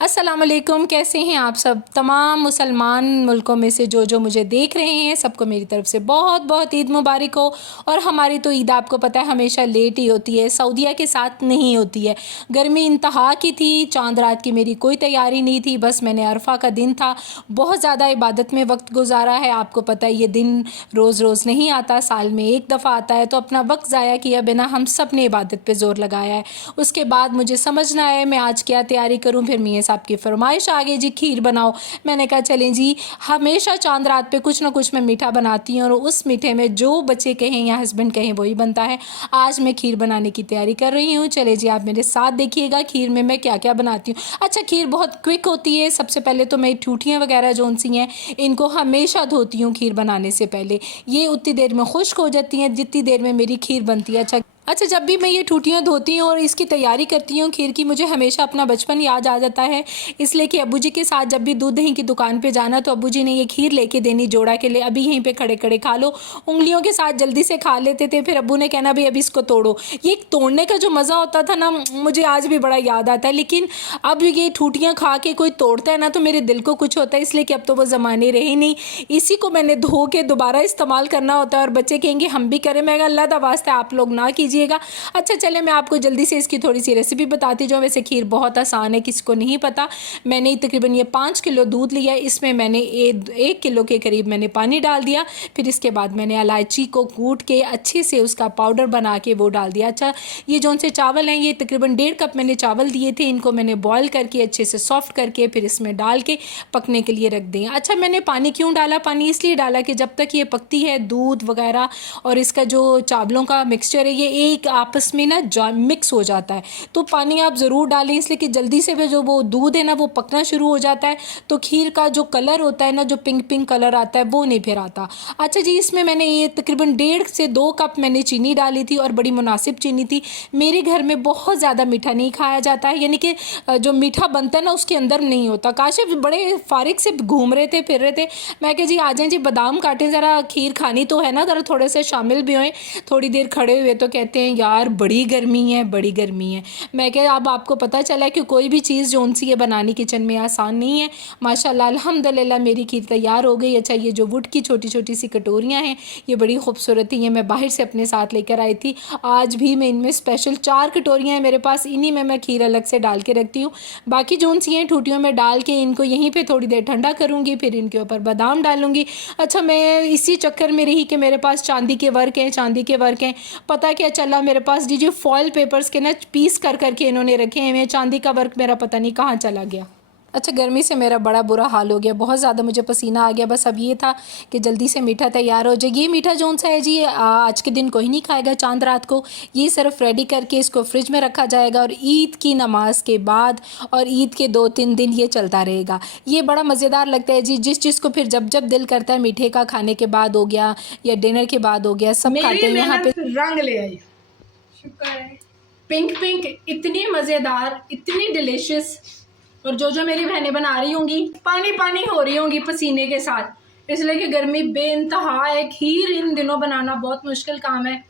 अस्सलाम वालेकुम, कैसे हैं आप सब। तमाम मुसलमान मुल्कों में से जो मुझे देख रहे हैं सबको मेरी तरफ से बहुत बहुत ईद मुबारक हो। और हमारी तो ईद आपको पता है हमेशा लेट ही होती है, सऊदीया के साथ नहीं होती है। गर्मी इंतहा की थी, चांद रात की मेरी कोई तैयारी नहीं थी, बस मैंने अरफा का दिन था, बहुत ज़्यादा इबादत में वक्त गुजारा है। आपको पता है ये दिन रोज़ रोज़ नहीं आता, साल में एक दफ़ा आता है, तो अपना वक्त ज़ाया किया बिना हम सब ने इबादत पे ज़ोर लगाया है। उसके बाद मुझे समझना है मैं आज क्या तैयारी करूँ। फिर मियाँ साहब की फरमाइश आ गई जी खीर बनाओ। मैंने कहा चलें जी, हमेशा चांद रात पे कुछ ना कुछ मैं मीठा बनाती हूँ और उस मीठे में जो बच्चे कहें या हस्बैंड कहें वही बनता है। आज मैं खीर बनाने की तैयारी कर रही हूँ, चले जी आप मेरे साथ देखिएगा खीर में मैं क्या क्या बनाती हूँ। अच्छा, खीर बहुत क्विक होती है। सबसे पहले तो मैं ठूठियाँ वगैरह जो सी हैं इनको हमेशा धोती हूँ खीर बनाने से पहले। ये उतनी देर में खुश्क हो जाती हैं जितनी देर में मेरी खीर बनती है। अच्छा, जब भी मैं ये ठूठियाँ धोती हूँ और इसकी तैयारी करती हूँ खीर की, मुझे हमेशा अपना बचपन याद आ जाता है। इसलिए कि अब्बू जी के साथ जब भी दूध दही की दुकान पे जाना तो अब्बू जी ने ये खीर लेके देनी जोड़ा के लिए, अभी यहीं पे खड़े खड़े खा लो। उंगलियों के साथ जल्दी से खा लेते थे, फिर अब्बू ने कहना भाई अभी इसको तोड़ो। ये तोड़ने का जो मज़ा होता था ना, मुझे आज भी बड़ा याद आता है। लेकिन अब ये ठूठियाँ खा के कोई तोड़ता है ना तो मेरे दिल को कुछ होता है, इसलिए कि अब तो वो ज़माने रहे नहीं। इसी को मैंने धो के दोबारा इस्तेमाल करना होता है और बच्चे कहेंगे हम भी करें। मैं अल्लाह दा वास्ते आप लोग ना कीजिए। अच्छा चले, मैं आपको जल्दी से इसकी थोड़ी सी रेसिपी बताती जाऊँ। वैसे खीर बहुत आसान है, किसको नहीं पता। मैंने तकरीबन ये 5 किलो दूध लिया है, इसमें मैंने 1 किलो के करीब मैंने पानी डाल दिया। फिर इसके बाद मैंने इलायची को कूट के अच्छे से उसका पाउडर बना के वो डाल दिया। अच्छा, ये जो से चावल हैं ये तकरीबन 1.5 कप मैंने चावल दिए थे, इनको मैंने बॉयल करके अच्छे से सॉफ्ट करके फिर इसमें डाल के पकने के लिए रख दें। अच्छा, मैंने पानी क्यों डाला? पानी इसलिए डाला कि जब तक ये पकती है दूध वगैरह और इसका जो चावलों का मिक्सचर है ये एक आपस में ना मिक्स हो जाता है, तो पानी आप ज़रूर डालें, इसलिए कि जल्दी से जो वो दूध है ना वो पकना शुरू हो जाता है, तो खीर का जो कलर होता है ना, जो पिंक पिंक कलर आता है वो नहीं फिर आता। अच्छा जी, इसमें मैंने ये तकरीबन 1.5 से 2 कप मैंने चीनी डाली थी और बड़ी मुनासिब चीनी थी। मेरे घर में बहुत ज़्यादा मीठा नहीं खाया जाता है, यानी कि जो मीठा बनता है ना उसके अंदर नहीं होता। काशिफ बड़े फारिग से घूम रहे थे, फिर रहे थे। मैं कहा जी आ जाएं जी, बादाम काटें, ज़रा खीर खानी तो है ना, ज़रा थोड़े से शामिल भी होएं। थोड़ी देर खड़े हुए तो कहते हैं यार बड़ी गर्मी है, बड़ी गर्मी है। मैं क्या, अब आपको पता चला कि कोई भी चीज़ जो सी है बनानी किचन में आसान नहीं है। माशाल्लाह अल्हम्दुलिल्लाह मेरी खीर तैयार हो गई। अच्छा, ये जो वुड की छोटी छोटी सी कटोरियाँ हैं ये बड़ी खूबसूरत ही हैं, मैं बाहर से अपने साथ लेकर आई थी। आज भी मैं इनमें स्पेशल 4 कटोरियाँ हैं मेरे पास, इन्हीं में मैं खीर अलग से डाल के रखती हूँ। बाकी जो सी हैं ठूठियों में डाल के इनको यहीं पर थोड़ी देर ठंडा करूँगी, फिर इनके ऊपर बादाम डालूँगी। अच्छा, मैं इसी चक्कर में रही कि मेरे पास चांदी के वर्क हैं, चांदी के वर्क हैं। पता क्या चला, मेरे पास जी फॉयल पेपर्स के ना पीस कर करके इन्होंने रखे हैं, चांदी का वर्क मेरा पता नहीं कहाँ चला गया। अच्छा, गर्मी से मेरा बड़ा बुरा हाल हो गया, बहुत ज़्यादा मुझे पसीना आ गया। बस अब ये था कि जल्दी से मीठा तैयार हो जाए। ये मीठा जो सा है जी आज के दिन कोई नहीं खाएगा, चांद रात को ये सिर्फ रेडी करके इसको फ्रिज में रखा जाएगा और ईद की नमाज के बाद और ईद के 2-3 दिन ये चलता रहेगा। ये बड़ा मज़ेदार लगता है जी, जिस चीज़ को फिर जब जब दिल करता है मीठे का, खाने के बाद हो गया या डिनर के बाद हो गया, सब खाते हैं। यहाँ पे रंग ले आई, शुक्र है। पिंक पिंक, इतनी मज़ेदार, इतनी डिलीशियस। और जो मेरी बहनें बना रही होंगी पानी पानी हो रही होंगी पसीने के साथ, इसलिए कि गर्मी बेइंतहा है। खीर इन दिनों बनाना बहुत मुश्किल काम है,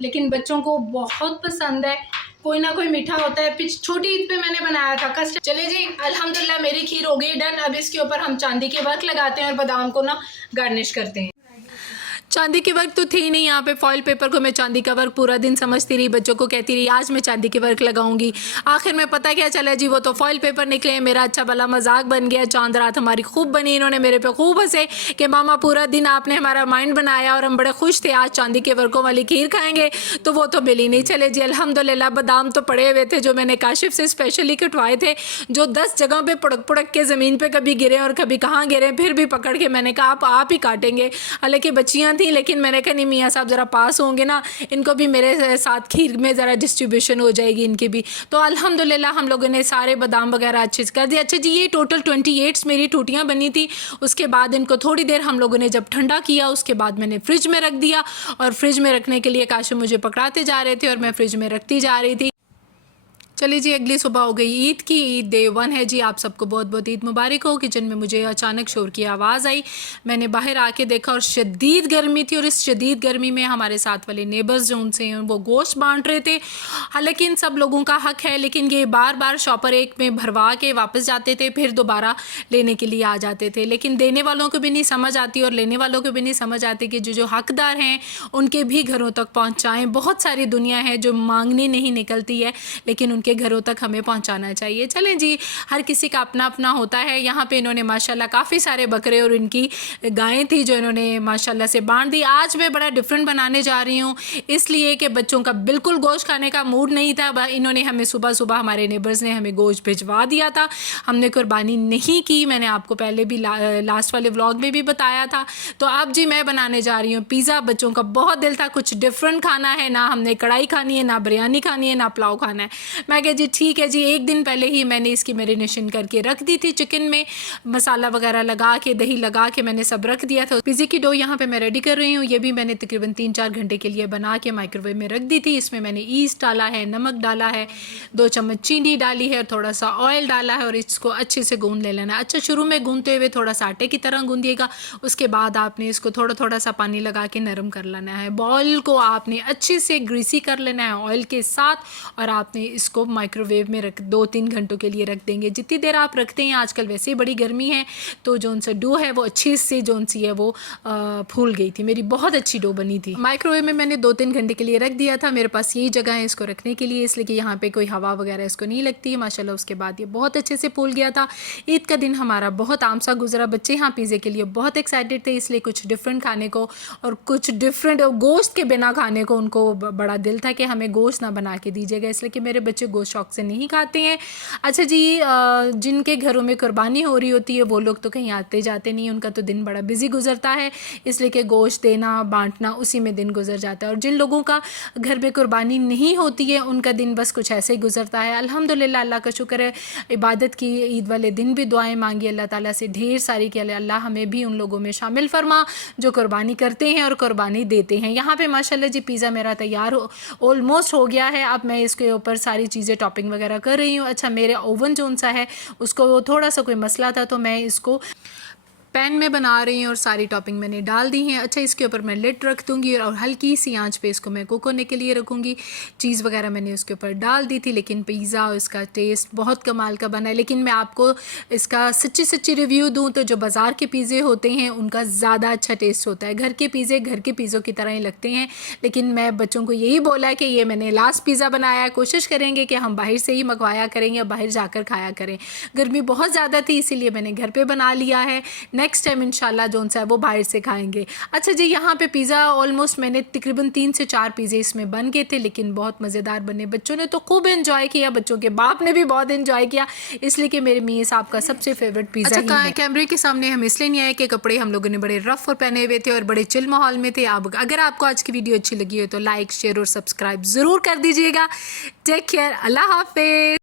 लेकिन बच्चों को बहुत पसंद है। कोई ना कोई मीठा होता है। छोटी ईद पे मैंने बनाया था कस्टर्ड। चले जी, अल्हम्दुलिल्लाह मेरी खीर हो गई डन। अब इसके ऊपर हम चांदी के वर्क लगाते हैं और बादाम को ना गार्निश करते हैं। चांदी के वर्क तो थे ही नहीं, यहाँ पे फॉइल पेपर को मैं चांदी का वर्क पूरा दिन समझती रही, बच्चों को कहती रही आज मैं चांदी के वर्क लगाऊंगी। आखिर में पता क्या चला जी, वो तो फॉइल पेपर निकले। मेरा अच्छा भला मजाक बन गया। चांद रात हमारी खूब बनी, इन्होंने मेरे पे खूब हंसे कि मामा पूरा दिन आपने हमारा माइंड बनाया और हम बड़े खुश थे, आज चांदी के वर्कों वाली खीर खाएंगे, तो वो तो मिली नहीं। चले जी, अल्हम्दुलिल्लाह बादाम तो पड़े हुए थे जो मैंने काशिफ से स्पेशली कटवाए थे, जो 10 जगह पे पुड़क पुड़क के ज़मीन पर कभी गिरे और कभी कहाँ गिरे, फिर भी पकड़ के मैंने कहा आप ही काटेंगे। हालांकि बच्चियाँ थी, लेकिन मैंने कहा नहीं मियाँ साहब ज़रा पास होंगे ना, इनको भी मेरे साथ खीर में ज़रा डिस्ट्रीब्यूशन हो जाएगी इनकी भी। तो अल्हम्दुलिल्लाह हम लोगों ने सारे बादाम वगैरह अच्छे से कर दिए। अच्छा जी, ये टोटल 28 मेरी टूटियाँ बनी थी। उसके बाद इनको थोड़ी देर हम लोगों ने जब ठंडा किया उसके बाद मैंने फ्रिज में रख दिया, और फ्रिज में रखने के लिए काशिफ मुझे पकड़ाते जा रहे थे और मैं फ्रिज में रखती जा रही थी। चलिए जी, अगली सुबह हो गई ईद की। ईद डे 1 है जी। आप सबको बहुत बहुत ईद मुबारक हो। किचन में मुझे अचानक शोर की आवाज़ आई। मैंने बाहर आके देखा और शदीद गर्मी थी, और इस शदीद गर्मी में हमारे साथ वाले नेबर्स जो उनसे हैं वो गोश्त बांट रहे थे। हालांकि इन सब लोगों का हक है, लेकिन ये बार बार शॉपर एक में भरवा के वापस जाते थे, फिर दोबारा लेने के लिए आ जाते थे। लेकिन देने वालों को भी नहीं समझ आती और लेने वालों को भी नहीं समझ आती कि जो हकदार हैं उनके भी घरों तक पहुँचाएँ। बहुत सारी दुनिया है जो मांगने नहीं निकलती है, लेकिन उनके घरों तक हमें पहुंचाना चाहिए। चलें जी, हर किसी का अपना अपना होता है। यहाँ पे इन्होंने माशाल्लाह काफ़ी सारे बकरे और इनकी गायें थी जो इन्होंने माशाल्लाह से बांट दी। आज मैं बड़ा डिफरेंट बनाने जा रही हूँ, इसलिए कि बच्चों का बिल्कुल गोश्त खाने का मूड नहीं था। इन्होंने हमें सुबह सुबह, हमारे नेबर्स ने हमें गोश्त भिजवा दिया था। हमने कुर्बानी नहीं की, मैंने आपको पहले भी लास्ट वाले व्लॉग में भी बताया था। तो अब जी मैं बनाने जा रही हूँ पिज़्ज़ा। बच्चों का बहुत दिल था कुछ डिफरेंट खाना है, ना हमने कढ़ाई खानी है, ना बिरयानी खानी है, ना पुलाव खाना है। मैं कहा जी ठीक है जी। एक दिन पहले ही मैंने इसकी मैरिनेशन करके रख दी थी। चिकन में मसाला वगैरह लगा के, दही लगा के मैंने सब रख दिया था। पिज़्ज़े की डो यहाँ पे मैं रेडी कर रही हूँ। ये भी मैंने तकरीबन 3-4 घंटे के लिए बना के माइक्रोवेव में रख दी थी। इसमें मैंने ईस्ट डाला है, नमक डाला है, 2 चम्मच चीनी डाली है और थोड़ा सा ऑयल डाला है, और इसको अच्छे से गूंद ले लेना है। अच्छा, शुरू में गूंदते हुए थोड़ा सा आटे की तरह गूंदिएगा, उसके बाद आपने इसको थोड़ा थोड़ा सा पानी लगा के नरम कर लेना है। बॉल को आपने अच्छे से ग्रीसी कर लेना है ऑयल के साथ, और आपने इसको माइक्रोवेव में रख 2-3 घंटों के लिए रख देंगे। जितनी देर आप रखते हैं, आजकल वैसे ही बड़ी गर्मी है, तो जो उनसे डो है वो अच्छे से जो सी है वो फूल गई थी। मेरी बहुत अच्छी डो बनी थी। माइक्रोवेव में मैंने 2-3 घंटे के लिए रख दिया था। मेरे पास यही जगह है इसको रखने के लिए, इसलिए कि यहाँ पे कोई हवा वगैरह इसको नहीं लगती है। माशाल्लाह उसके बाद ये बहुत अच्छे से फूल गया था। ईद का दिन हमारा बहुत आम सा गुजरा। बच्चे यहाँ पिज़्ज़े के लिए बहुत एक्साइटेड थे, इसलिए कुछ डिफरेंट खाने को और कुछ डिफरेंट गोश्त के बिना खाने को उनको बड़ा दिल था कि हमें गोश्त ना बना के दीजिएगा, इसलिए कि मेरे बच्चे गोश्त शौक से नहीं खाते हैं। अच्छा जी, जिनके घरों में कुर्बानी हो रही होती है वो लोग तो कहीं आते जाते नहीं, उनका तो दिन बड़ा बिजी गुजरता है, इसलिए कि गोश्त देना बांटना उसी में दिन गुजर जाता है। और जिन लोगों का घर में कुर्बानी नहीं होती है उनका दिन बस कुछ ऐसे ही गुजरता है। अल्हम्दुलिल्लाह, अल्लाह का शुक्र है। इबादत की, ईद वाले दिन भी दुआएं मांगी अल्लाह ताला से ढेर सारी कि अल्लाह हमें भी उन लोगों में शामिल फरमा जो कुर्बानी करते हैं और कुर्बानी देते हैं। यहाँ पे माशाल्लाह जी पिज़्ज़ा मेरा तैयार ऑलमोस्ट हो गया है। अब मैं इसके ऊपर सारी चीज़ें टॉपिंग वगैरह कर रही हूँ। अच्छा, मेरे ओवन जो सा है उसको थोड़ा सा कोई मसला था, तो मैं इसको पैन में बना रही हूँ और सारी टॉपिंग मैंने डाल दी हैं। अच्छा, इसके ऊपर मैं लिड रख दूँगी और हल्की सी आंच पे इसको मैं कुक होने के लिए रखूँगी। चीज़ वगैरह मैंने उसके ऊपर डाल दी थी, लेकिन पिज़्ज़ा इसका टेस्ट बहुत कमाल का बना है। लेकिन मैं आपको इसका सच्ची रिव्यू दूँ तो जो बाज़ार के पिज़्ज़े होते हैं उनका ज़्यादा अच्छा टेस्ट होता है। घर के पिज़्ज़े घर के पिज़्ज़ों की तरह ही लगते हैं। लेकिन मैं बच्चों को यही बोला है कि ये मैंने लास्ट पिज़्ज़ा बनाया है, कोशिश करेंगे कि हम बाहर से ही मंगवाया करेंगे, बाहर जाकर खाया करें। गर्मी बहुत ज़्यादा थी, इसीलिए मैंने घर पर बना लिया है। नेक्स्ट टाइम इंशाल्लाह जो सा है वो बाहर से खाएंगे। अच्छा जी, यहाँ पे पिज़्ज़ा ऑलमोस्ट मैंने तकरीबन 3 से 4 पिज़्ज़े इसमें बन गए थे, लेकिन बहुत मज़ेदार बने। बच्चों ने तो खूब एंजॉय किया, बच्चों के बाप ने भी बहुत एंजॉय किया, इसलिए कि मेरे मियाँ साहब का सबसे फेवरेट पिज़्ज़ा ही है। कैमरे के सामने हम इसलिए नहीं आए कि कपड़े हम लोगों ने बड़े रफ और पहने हुए थे और बड़े चिल माहौल में थे। अब अगर आपको आज की वीडियो अच्छी लगी हो तो लाइक, शेयर और सब्सक्राइब ज़रूर कर दीजिएगा। टेक केयर, अल्लाह हाफिज़।